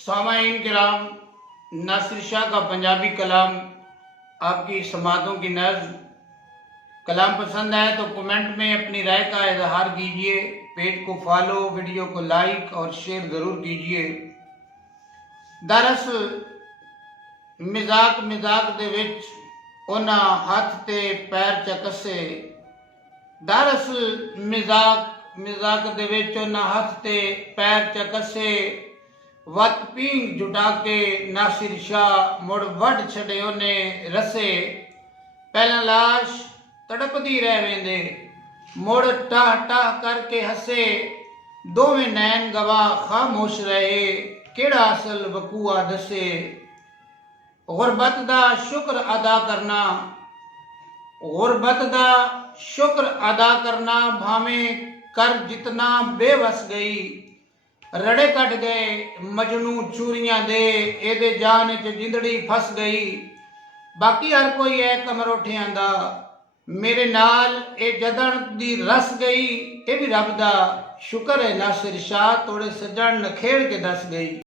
सामाईन किराम, नासिर शाह का पंजाबी कलाम आपकी समातों की नज़्म। कलाम पसंद आए तो कमेंट में अपनी राय का इजहार कीजिए। पेज को फॉलो, वीडियो को लाइक और शेयर ज़रूर कीजिए। दरअसल मजाक मजाक दे विच उन्हां हथ ते पैर च कसे। दरअसल मजाक मजाक दे विच उन्हां हथ ते पैर च कसे। वत पींग जुटा के नासिर शाह मुड़ वड छड़े उन्ने रसे। पहला लाश तड़पदी रह वेंदे, मुड़ टाह टाह करके हसे। दोवें नैन गवाह खामोश रहे, केड़ा असल वकूआ दसे। गुरबत दा शुक्र अदा करना, गुरबत दा शुक्र अदा करना, भावें कर जितना बेवस गई। रड़े कट गए मजनू चूरियां दे, एदे जान च जिंदड़ी फस गई। बाकी हर कोई है कमर उठियां दा, मेरे नाल ए जदन दी रस गई। ए भी रब दा शुक्र है नासिर शाह, तोड़े सजन नखेड़ के दस गई।